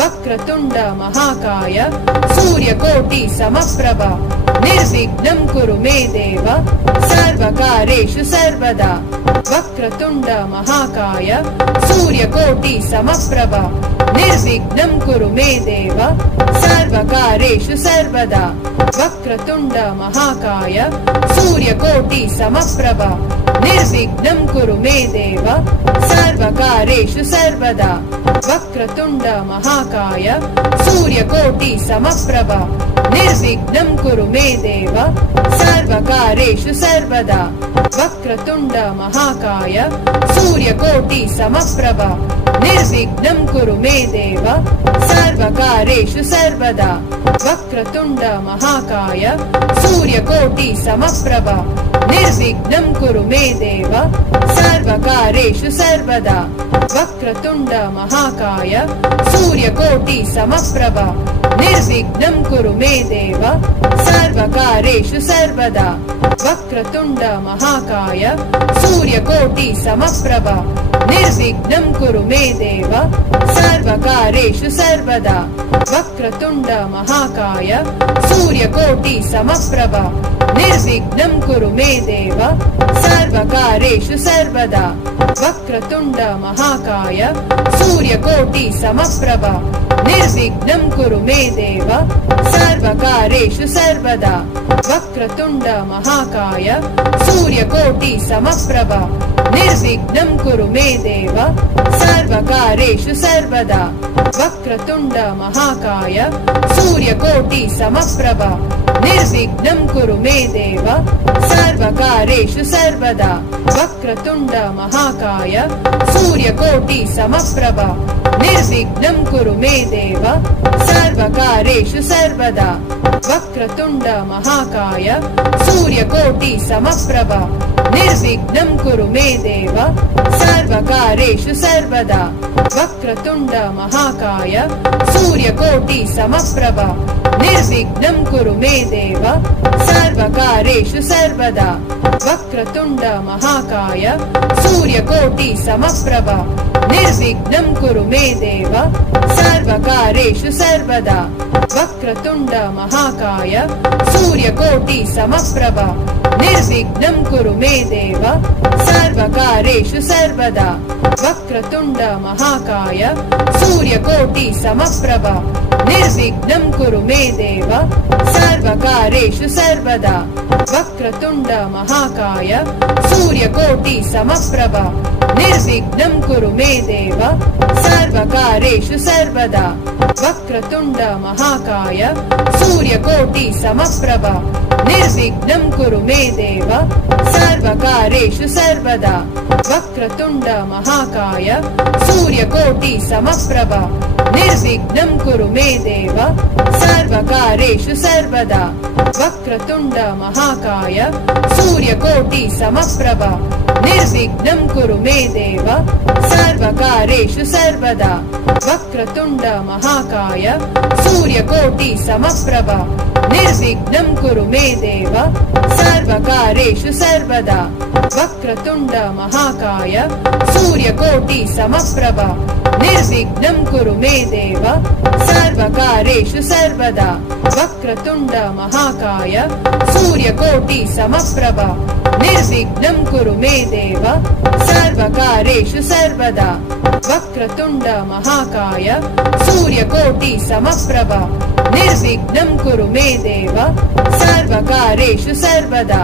वक्रतुण्ड महाकाय सूर्यकोटि समप्रभ निर्विघ्नं कुरु मे देव सर्वकार्येषु सर्वदा वक्रतुण्ड महाकाय सूर्यकोटि समप्रभ निर्विघ्नं कुरु मे देव सर्वकार्येषु सर्वदा वक्रतुण्ड महाकाय सूर्यकोटि समप्रभ निर्विघ्नं कुरु मे देव सर्वकार्येषु सर्वदा वक्रतुण्ड महाकाय सूर्यकोटि समप्रभ निर्विघ्नं कुरु मे देव सर्वकार्येषु सर्वदा वक्रतुण्ड महाकाय सूर्यकोटि समप्रभ निर्विघ्नं कुरु मे देव सर्वकार्येषु सर्वदा वक्रतुण्ड महाकाय सूर्यकोटि समप्रभ निर्विघ्नं कुरु मे देव सर्वकार्येषु सर्वदा वक्रतुण्ड महाकाय सूर्यकोटि समप्रभ निर्विघ्नं कुरु मे देव सर्वकार्येषु सर्वदा वक्रतुण्ड महाकाय सूर्यकोटि समप्रभ निर्विघ्नं कुरु मे देव सर्वकार्येषु सर्वदा वक्रतुण्ड महाकाय सूर्यकोटि समप्रभ निर्विघ्नं कुरु मे देव सर्वकार्येषु सर्वदा वक्रतुण्ड महाकाय सूर्यकोटि समप्रभ निर्विघ्नं कुरु मे देव सर्वकार्येषु सर्वदा वक्रतुण्ड महाकाय सूर्यकोटि समप्रभ निर्विघ्नं कुरु मे देव सर्वकार्येषु सर्वदा वक्रतुण्ड महाकाय सूर्यकोटि समप्रभ निर्विघ्नं कुरु मे देव सर्वकार्येषु सर्वदा वक्रतुण्ड महाकाय सूर्यकोटि समप्रभ निर्विघ्नं कुरु मे देव सर्वकार्येषु सर्वदा वक्रतुण्ड महाकाय सूर्यकोटि समप्रभ निर्विघ्नं कुरु मे देव सर्वकार्येषु सर्वदा वक्रतुण्ड महाकाय सूर्यकोटि समप्रभ निर्विघ्नं कुरु मे देव सर्वकार्येषु सर्वदा वक्रतुण्ड महाकाय सूर्यकोटि समप्रभ निर्विघ्नं कुरु मे देव सर्वकार्येषु सर्वदा वक्रतुण्ड महाकाय सूर्यकोटि समप्रभ निर्विघ्नं कुरु मे देव सर्वकार्येषु सर्वदा वक्रतुण्ड महाकाय सूर्यकोटि समप्रभ निर्विघ्नं कुरु मे देव सर्वकार्येषु सर्वदा वक्रतुण्ड महाकाय सूर्यकोटि समप्रभ निर्विघ्नं कुरु मे देव सर्वकार्येषु सर्वदा वक्रतुण्ड महाकाय सूर्यकोटि समप्रभ निर्विघ्नं कुरु मे देव सर्वकार्येषु सर्वदा वक्रतुण्ड महाकाय सूर्यकोटि समप्रभ निर्विघ्नं कुरु मे देव सर्वकार्येषु सर्वदा वक्रतुण्ड महाकाय सूर्यकोटि समप्रभ निर्विघ्नं कुरु मे देव सर्वकार्येषु सर्वदा वक्रतुण्ड महाकाय सूर्यकोटि समप्रभ निर्विघ्नं कुरु मे देव सर्वकार्येषु सर्वदा वक्रतुण्ड महाकाय सूर्यकोटि समप्रभ निर्विघ्नं कुरु मे देव सर्वकार्येषु सर्वदा वक्रतुण्ड महाकाय सूर्यकोटि समप्रभ निर्विघ्नं कुरु मे देव सर्वकार्येषु सर्वदा वक्रतुण्ड महाकाय सूर्यकोटि समप्रभ निर्विघ्नं कुरु मे देव सर्वकार्येषु सर्वदा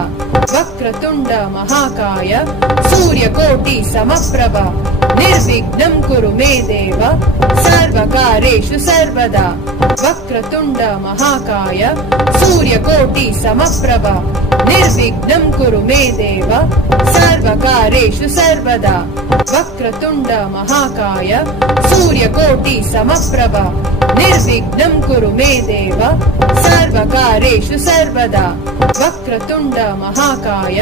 वक्रतुण्ड महाकाय सूर्यकोटि समप्रभ निर्विघ्नं कुरु मे देव सर्वकार्येषु सर्वदा वक्रतुण्ड महाकाय सूर्यकोटि समप्रभ निर्विघ्नं कुरु मे देव सर्वकार्येषु सर्वदा वक्रतुण्ड महाकाय सूर्यकोटि समप्रभ निर्विघ्नं कुरु मे देव सर्वकार्येषु सर्वदा वक्रतुण्ड महाकाय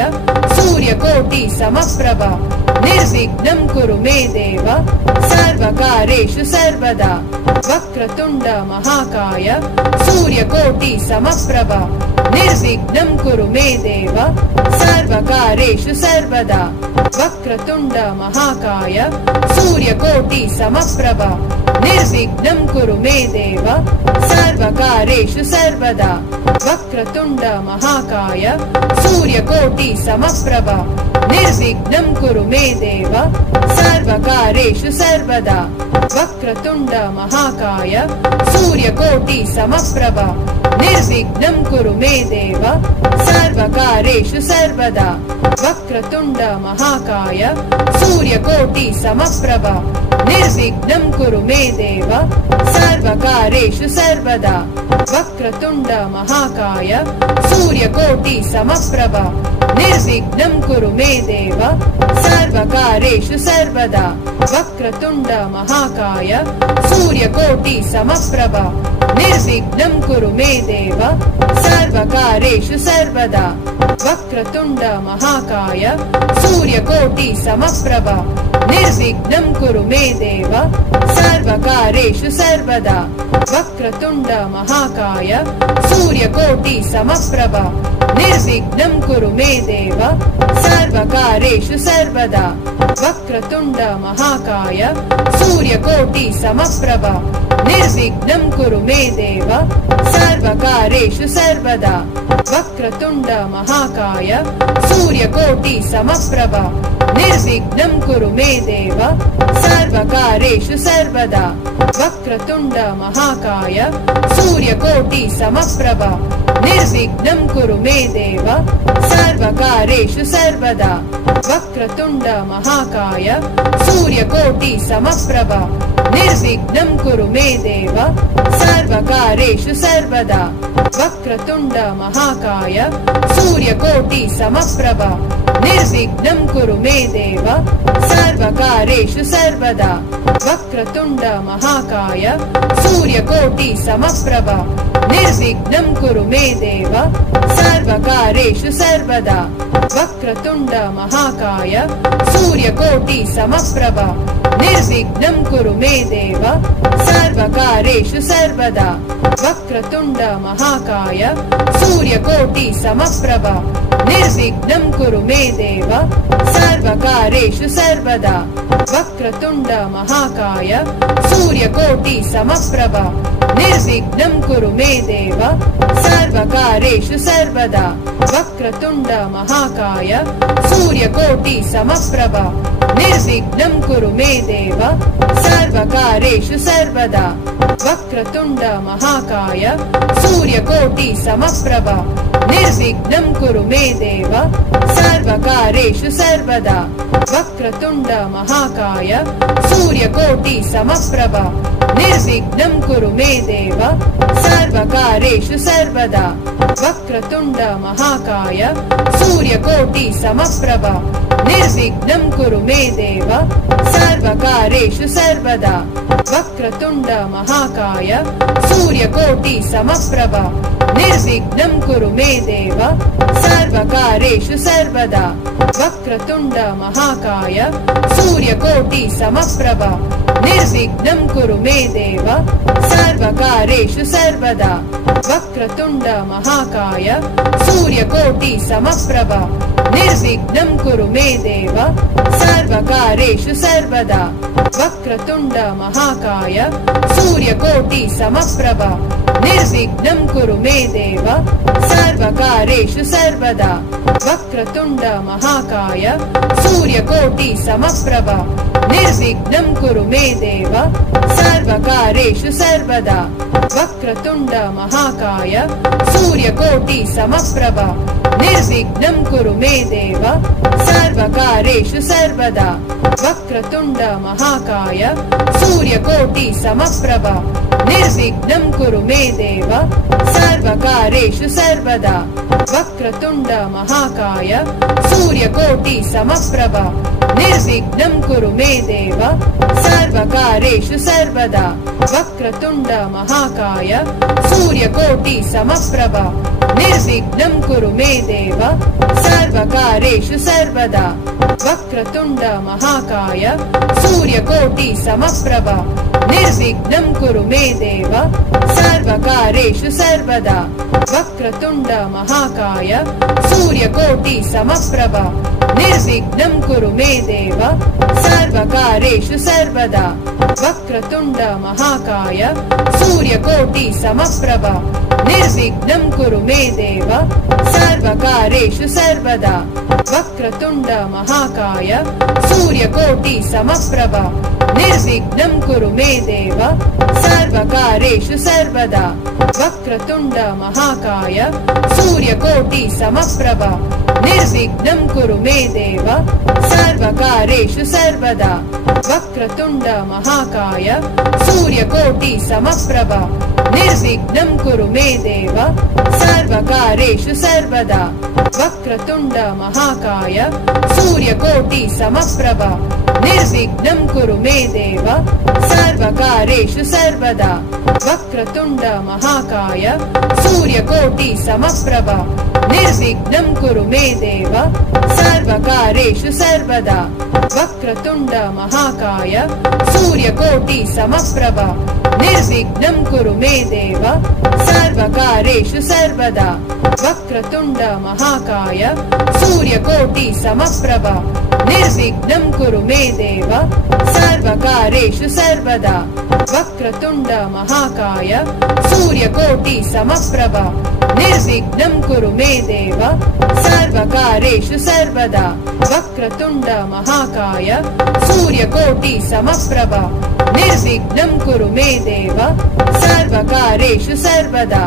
सूर्यकोटि समप्रभ निर्विघ्नं कुरु मे देव सर्वकार्येषु सर्वदा वक्रतुण्ड महाकाय सूर्यकोटि समप्रभ निर्विघ्नं कुरु मे देव सर्वकार्येषु सर्वदा वक्रतुण्ड महाकाय सूर्यकोटि समप्रभ निर्विघ्नं कुरु मे देव सर्वकार्येषु सर्वदा वक्रतुण्ड महाकाय सूर्यकोटि समप्रभ निर्विघ्नं कुरु मे देव सर्वकार्येषु सर्वदा वक्रतुण्ड महाकाय सूर्यकोटि समप्रभ निर्विघ्नं कुरु मे देव सर्वकार्येषु सर्वदा वक्रतुण्ड महाकाय सूर्यकोटि समप्रभ निर्विघ्नं कुरु मे देव सर्वकार्येषु सर्वदा वक्रतुण्ड महाकाय सूर्यकोटि समप्रभ निर्विघ्नं कुरु मे देव सर्वकार्येषु सर्वदा वक्रतुण्ड महाकाय सूर्यकोटि समप्रभ निर्विघ्नं कुरु मे देव सर्वकार्येषु सर्वदा वक्रतुण्ड महाकाय सूर्यकोटि समप्रभ निर्विघ्नं कुरु मे देव सर्वकार्येषु सर्वदा वक्रतुण्ड महाकाय सूर्यकोटि समप्रभ निर्विघ्नं कुरु मे देव सर्वकार्येषु सर्वदा वक्रतुण्ड महाकाय सूर्यकोटि समप्रभ निर्विघ्नं कुरु मे देव सर्वकार्येषु सर्वदा वक्रतुण्ड महाकाय सूर्यकोटि समप्रभ निर्विघ्नं कुरु मे देव सर्वकार्येषु सर्वदा वक्रतुण्ड महाकाय सूर्यकोटि समप्रभ निर्विघ्नं कुरु मे देव सर्वकार्येषु सर्वदा वक्रतुण्ड महाकाय सूर्यकोटि समप्रभ निर्विघ्नं कुरु मे देव सर्वकार्येषु सर्वदा वक्रतुण्ड महाकाय सूर्यकोटि समप्रभ निर्विघ्नं कुरु मे देव सर्वकार्येषु सर्वदा वक्रतुण्ड महाकाय सूर्यकोटि समप्रभ निर्विघ्नं कुरु मे देव सर्वकार्येषु सर्वदा वक्रतुण्ड महाकाय सूर्यकोटि समप्रभ निर्विघ्नं कुरु मे देव सर्वकार्येषु सर्वदा वक्रतुण्ड महाकाय सूर्यकोटि समप्रभ निर्विघ्नं कुरु मे देव सर्वकार्येषु सर्वदा वक्रतुण्ड महाकाय सूर्यकोटि समप्रभ निर्विघ्नं कुरु मे देव सर्वकार्येषु सर्वदा वक्रतुण्ड महाकाय सूर्यकोटि समप्रभ निर्विघ्नं कुरु मे देव सर्वकार्येषु सर्वदा वक्रतुण्ड महाकाय सूर्यकोटि समप्रभ निर्विघ्नं कुरु मे देव सर्वकार्येषु सर्वदा वक्रतुण्ड महाकाय सूर्यकोटि समप्रभ निर्विघ्नं कुरु मे देव सर्वकार्येषु सर्वदा वक्रतुण्ड महाकाय सूर्यकोटि समप्रभ निर्विघ्नं कुरु मे देव सर्वकार्येषु सर्वदा वक्रतुण्ड महाकाय सूर्यकोटि समप्रभ निर्विघ्नं कुरु मे देव सर्वकार्येषु सर्वदा वक्रतुण्ड महाकाय सूर्यकोटि समप्रभ निर्विघ्नं कुरु मे देव सर्वकार्येषु सर्वदा वक्रतुण्ड महाकाय सूर्यकोटि समप्रभ निर्विघ्नं कुरु मे देव सर्वकार्येषु सर्वदा वक्रतुण्ड महाकाय सूर्यकोटि समप्रभ निर्विघ्नं कुरु मे देव सर्वकार्येषु सर्वदा वक्रतुण्ड महाकाय सूर्यकोटि समप्रभ निर्विघ्नं कुरु मे देव सर्वकार्येषु सर्वदा वक्रतुण्ड महाकाय सूर्यकोटि समप्रभ निर्विघ्नं कुरु मे देव सर्वकार्येषु सर्वदा वक्रतुण्ड महाकाय सूर्यकोटि समप्रभ निर्विघ्नं कुरु मे देव सर्वकार्येषु सर्वदा वक्रतुण्ड महाकाय सूर्यकोटि समप्रभ निर्विघ्नं कुरु मे देव सर्वकार्येषु सर्वदा वक्रतुण्ड महाकाय सूर्यकोटि समप्रभ निर्विघ्नं कुरु मे देव सर्वकार्येषु सर्वदा वक्रतुण्ड महाकाय सूर्यकोटि समप्रभ निर्विघ्नं कुरु मे देव सर्वकारेषु सर्वदा वक्रतुण्ड महाकाय सूर्यकोटि समप्रभ निर्विघ्नं कुरु मे देव सर्वकारेषु सर्वदा वक्रतुण्ड महाकाय सूर्यकोटि समप्रभ निर्विघ्नं कुरु मे देव सर्वकारेषु सर्वदा वक्रतुण्ड महाकाय सूर्यकोटि समप्रभ निर्विघ्नं कुरु मे देव सर्वकारेषु सर्वदा वक्रतुण्ड महाकाय सूर्यकोटि समप्रभ निर्विघ्नं कुरु मे देव सर्वकारेषु सर्वदा वक्रतुण्ड महाकाय सूर्यकोटि समप्रभ निर्विघ्नं कुरु मे देव सर्वकारेषु सर्वदा वक्रतुण्ड महाकाय सूर्यकोटि समप्रभ निर्विघ्नं कुरु मे देव सर्वकारेषु सर्वदा वक्रतुण्ड महाकाय सूर्यकोटि समप्रभ निर्विघ्नं कुरु मे देव सर्वकारेषु सर्वदा वक्रतुण्ड महाकाय सूर्यकोटि समप्रभ निर्विघ्नं कुरु मे देव सर्वकारेषु सर्वदा वक्रतुण्ड महाकाय सूर्यकोटि समप्रभ निर्विघ्नं कुरु मे देव सर्वकारेषु सर्वदा वक्रतुण्ड महाकाय सूर्यकोटि समप्रभ निर्विघ्नं कुरु मे देव सर्वकारेषु सर्वदा वक्रतुण्ड महाकाय सूर्यकोटि समप्रभ निर्विघ्नं कुरु मे देव सर्वकारेषु सर्वदा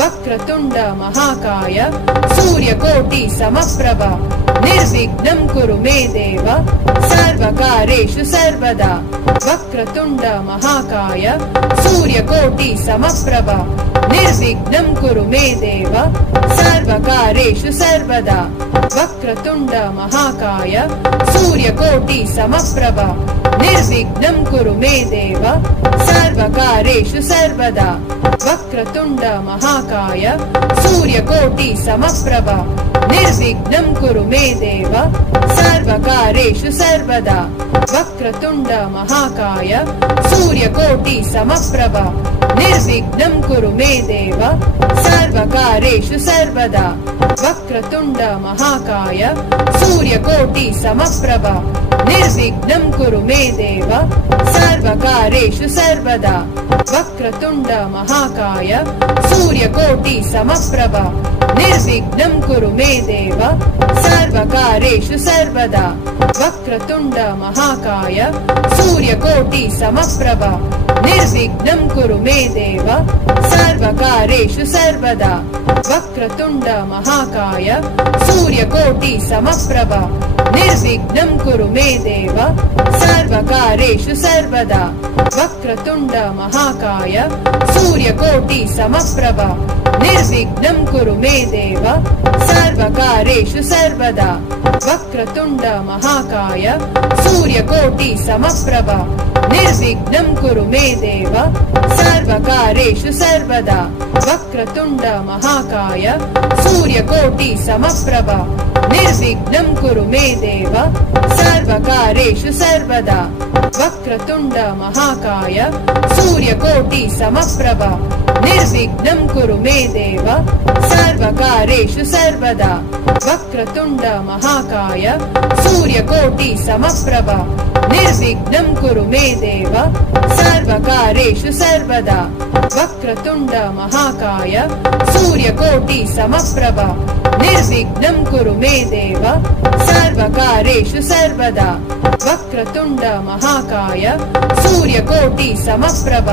वक्रतुण्ड महाकाय सूर्यकोटि समप्रभ निर्विघ्नं कुरु मे देव सर्वकारेषु सर्वदा वक्रतुण्ड महाकाय सूर्यकोटि समप्रभ निर्विघ्नं कुरु मे देव सर्वकारेषु सर्वदा वक्रतुण्ड महाकाय सूर्यकोटि समप्रभ निर्विघ्नं कुरु मे देव सर्वकारेषु सर्वदा वक्रतुण्ड महाकाय सूर्यकोटि समप्रभ निर्विघ्नं कुरु मे देव सर्वकारेषु सर्वदा वक्रतुण्ड महाकाय सूर्यकोटि समप्रभ निर्विघ्नं कुरु मे देव सर्वकारेषु सर्वदा वक्रतुण्ड महाकाय सूर्यकोटि समप्रभ निर्विघ्नं कुरु मे देव सर्वकारेषु सर्वदा वक्रतुण्ड महाकाय सूर्यकोटि समप्रभ निर्विघ्नं कुरु मे देव सर्वकारेषु सर्वदा वक्रतुण्ड महाकाय सूर्यकोटि समप्रभ निर्विघ्नं कुरु मे देव सर्वकारेषु सर्वदा वक्रतुण्ड महाकाय सूर्यकोटि समप्रभ निर्विघ्नं कुरु मे देव सर्वकारेषु सर्वदा वक्रतुण्ड महाकाय सूर्यकोटि समप्रभ निर्विघ्नं कुरु मे देव सर्वकारेषु सर्वदा वक्रतुण्ड महाकाय सूर्यकोटि समप्रभ निर्विघ्नं कुरु मे देव सर्वकारेषु सर्वदा वक्रतुण्ड महाकाय सूर्यकोटि समप्रभ निर्विघ्नं कुरु मे देव सर्वकारेषु सर्वदा वक्रतुण्ड महाकाय सूर्यकोटि समप्रभ निर्विघ्नं कुरु मे देव सर्वकारेषु सर्वदा वक्रतुण्ड महाकाय सूर्यकोटि समप्रभ निर्विघ्नं कुरु मे देव सर्वकारेषु सर्वदा वक्रतुण्ड महाकाय सूर्यकोटि समप्रभ निर्विघ्नं कुरु मे देव सर्वकारेषु सर्वदा वक्रतुण्ड महाकाय सूर्यकोटि समप्रभ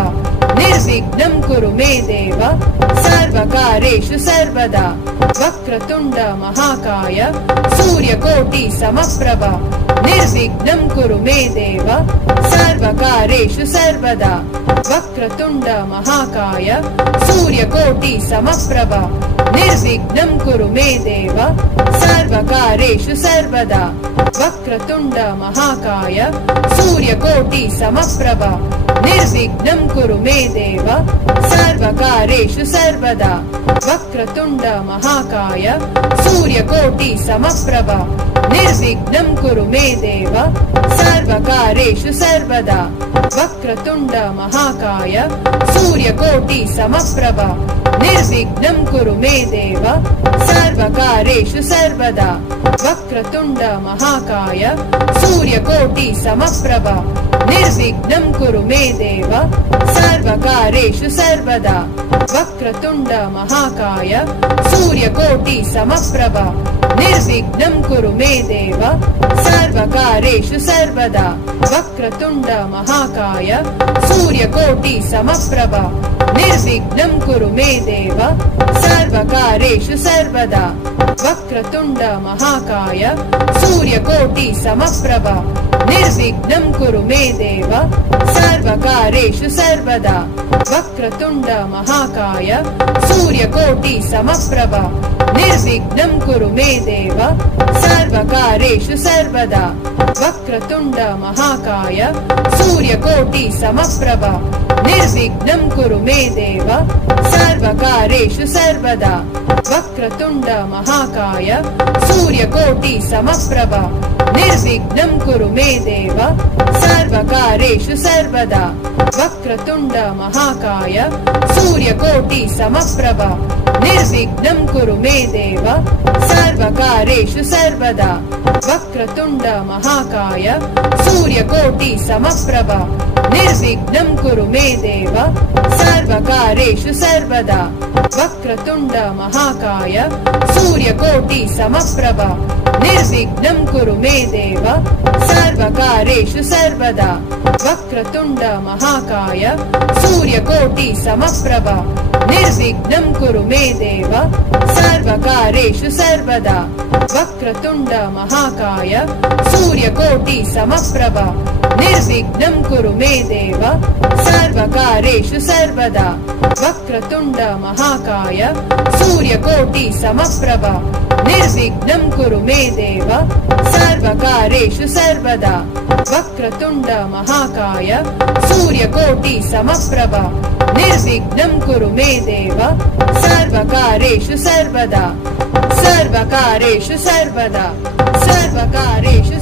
निर्विघ्नं कुरु मे देव सर्वकारेषु सर्वदा वक्रतुण्ड महाकाय सूर्यकोटि समप्रभ निर्विघ्नं कुरु मे देव सर्वकारेषु सर्वदा वक्रतुण्ड महाकाय सूर्यकोटि समप्रभ निर्विघ्नं कुरु मे देव सर्वकारेषु सर्वदा वक्रतुण्ड महाकाय सूर्यकोटि समप्रभ निर्विघ्नं कुरु मे देव सर्वकारेषु सर्वदा वक्रतुण्ड महाकाय सूर्यकोटि समप्रभ निर्विघ्नं कुरु मे देव सर्वकार्येषु सर्वदा वक्रतुण्ड महाकाय सूर्यकोटि समप्रभ निर्विघ्नं कुरु मे देव सर्वकार्येषु सर्वदा वक्रतुण्ड महाकाय सूर्यकोटि समप्रभ निर्विघ्नं कुरु मे देव सर्वकार्येषु सर्वदा वक्रतुण्ड महाकाय सूर्यकोटि समप्रभ निर्विघ्नं कुरु मे देव सर्वकार्येषु सर्वदा वक्रतुण्ड महाकाय सूर्यकोटि समप्रभ निर्विघ्नं कुरु मे देव सर्वकार्येषु सर्वदा वक्रतुण्ड महाकाय सूर्यकोटि समप्रभ निर्विघ्नं कुरु मे देव सर्वकार्येषु सर्वदा वक्रतुण्ड महाकाय सूर्यकोटि समप्रभ निर्विघ्नं कुरु मे देव सर्वकार्येषु सर्वदा वक्रतुण्ड महाकाय सूर्यकोटि समप्रभ निर्विघ्नं कुरु मे देव सर्वकार्येषु सर्वदा वक्रतुण्ड महाकाय सूर्यकोटि समप्रभ निर्विघ्नं कुरु मे देव सर्वकार्येषु सर्वदा वक्रतुण्ड महाकाय सूर्यकोटि समप्रभ निर्विघ्नं कुरु मे देव सर्वकार्येषु सर्वदा वक्रतुण्ड महाकाय सूर्यकोटि समप्रभ निर्विघ्नं कुरु मे देव सर्वकार्येषु सर्वदा वक्रतुण्ड महाकाय सूर्यकोटि समप्रभ निर्विघ्नं कुरु मे देव सर्वकार्येषु सर्वदा वक्रतुण्ड महाकाय सूर्यकोटि समप्रभ निर्विघ्नं कुरु मे देव सर्वकार्येषु सर्वदा वक्रतुण्ड महाकाय सूर्यकोटि समप्रभ निर्विघ्नं कुरु मे देव सर्वकार्येषु सर्वदा वक्रतुण्ड महाकाय सूर्यकोटि समप्रभ निर्विघ्नं कुरु मे देव सर्वकार्येषु सर्वदा वक्रतुण्ड महाकाय सूर्यकोटि समप्रभ निर्विघ्नं कुरु मे देव सर्वकार्येषु सर्वदा सर्वकार्येषु सर्वदा सर्वकार्येषु